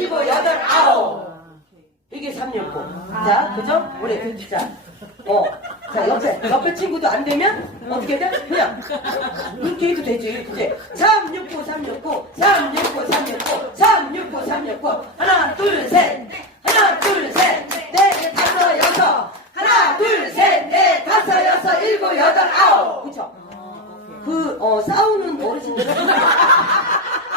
일곱, 여덟, 아홉. 이게 369. 자, 그죠? 우리 자, 어, 자 옆에 옆에 친구도 안 되면 어떻게 돼? 그냥 이렇게 해도 되지, 그지? 369, 369, 369, 369, 369, 369. 하나, 둘, 셋. 하나, 둘, 셋. 넷, 다섯, 여섯. 하나, 둘, 셋, 넷, 다섯, 여섯, 일곱, 여덟, 아홉. 그쵸? 그, 어, 싸우는 어르신들은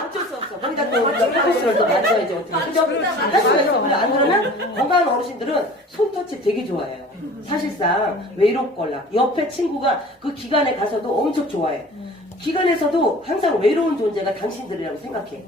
어쩔 수 없어. 거기다 또 코스를 또 만져야지 어떻게. 그죠? 할 수가 있어. 그래, 안 그러면 건강한 어르신들은 손터치 되게 좋아해요. 사실상 외롭거나 옆에 친구가 그 기간에 가서도 엄청 좋아해. 기간에서도 항상 외로운 존재가 당신들이라고 생각해.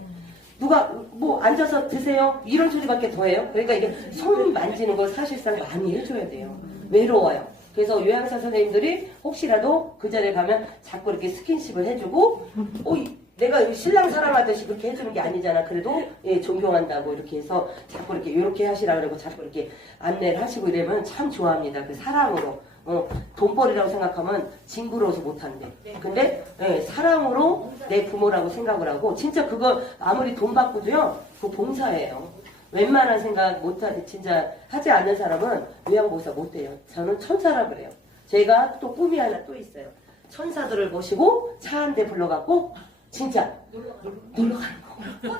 누가 뭐 앉아서 드세요 이런 소리밖에 더 해요. 그러니까 이게 손 만지는 걸 사실상 많이 해줘야 돼요. 외로워요. 그래서 요양사 선생님들이 혹시라도 그 자리에 가면 자꾸 이렇게 스킨십을 해주고, 어, 이- 내가 이 신랑 사랑하듯이 그렇게 해주는 게 아니잖아. 그래도 예, 존경한다고 이렇게 해서 자꾸 이렇게 이렇게 하시라 그러고 자꾸 이렇게 안내를 하시고 이러면 참 좋아합니다. 그 사랑으로. 어, 돈벌이라고 생각하면 징그러워서 못한대. 근데 예, 사랑으로 내 부모라고 생각을 하고 진짜 그거 아무리 돈 받고도요, 그 봉사예요. 웬만한 생각 못하지 진짜 하지 않는 사람은 요양보호사 못해요. 저는 천사라 그래요. 제가 또 꿈이 하나 또 있어요. 천사들을 모시고 차 한 대 불러갖고 진짜 놀러 가는 거.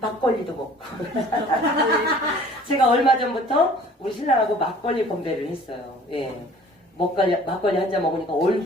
막걸리도 먹고. 제가 얼마 전부터 우리 신랑하고 막걸리 건배를 했어요. 예. 막걸리, 막걸리 한 잔 먹으니까 얼